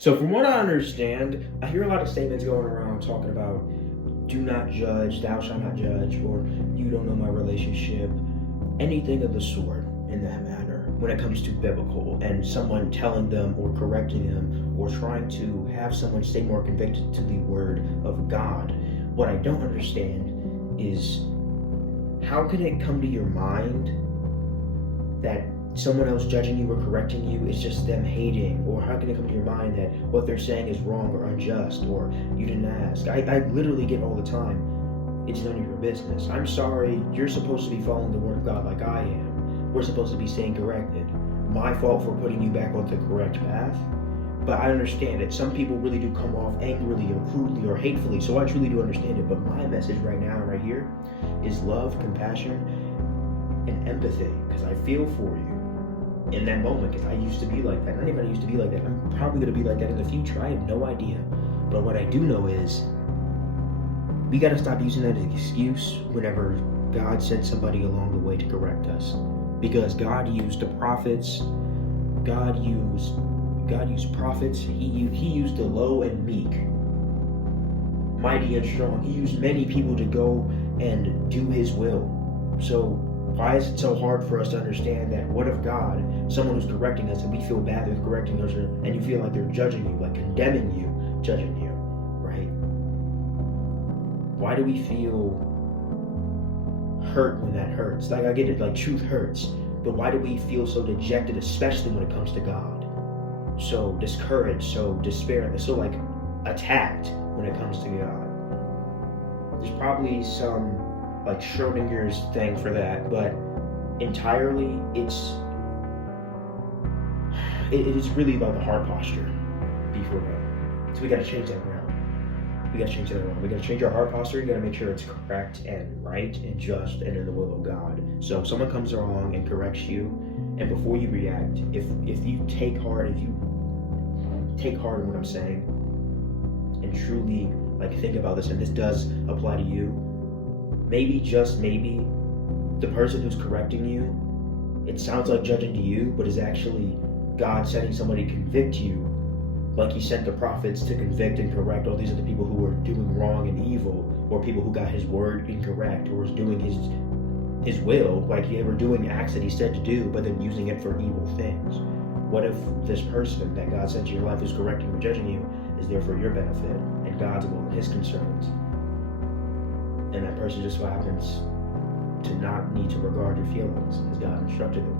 So from what I understand, I hear a lot of statements going around talking about do not judge, thou shalt not judge, or you don't know my relationship, anything of the sort in that matter when it comes to biblical and someone telling them or correcting them or trying to have someone stay more convicted to the word of God. What I don't understand is how can it come to your mind that someone else judging you or correcting you is just them hating, or how can it come to your mind that what they're saying is wrong or unjust, or you didn't ask? I literally get all the time, it's none of your business. I'm sorry, you're supposed to be following the word of God like I am. We're supposed to be staying corrected. My fault for putting you back on the correct path. But I understand that some people really do come off angrily or crudely or hatefully, so I truly do understand it. But my message right now and right here is love, compassion, and empathy, because I feel for you in that moment, because I used to be like that. Not even I used to be like that. I'm probably going to be like that in the future. I have no idea. But what I do know is we got to stop using that as an excuse whenever God sent somebody along the way to correct us. Because God used the prophets. God used prophets. He used the low and meek, mighty and strong. He used many people to go and do his will. So why is it so hard for us to understand that what if God, someone who's correcting us, and we feel bad they're correcting us, and you feel like they're judging you, like condemning you, judging you, right? Why do we feel hurt when that hurts? Like, I get it, like truth hurts, but why do we feel so dejected, especially when it comes to God? So discouraged, so despairing, so like attacked when it comes to God. There's probably some like Schrodinger's thing for that, but entirely it is really about the heart posture before God. So we got to change that around. We got to change our heart posture. You got to make sure it's correct and right and just and in the will of God. So if someone comes along and corrects you, and before you react, if you take heart in what I'm saying, and truly like think about this, and this does apply to you, maybe, just maybe, the person who's correcting you, it sounds like judging to you, but is actually God sending somebody to convict you, like he sent the prophets to convict and correct all these other people who were doing wrong and evil, or people who got his word incorrect, or was doing his will, like they were doing acts that he said to do, but then using it for evil things. What if this person that God sent to your life who's correcting or judging you is there for your benefit and God's will and his concerns? And that person just so happens to not need to regard your feelings as God instructed them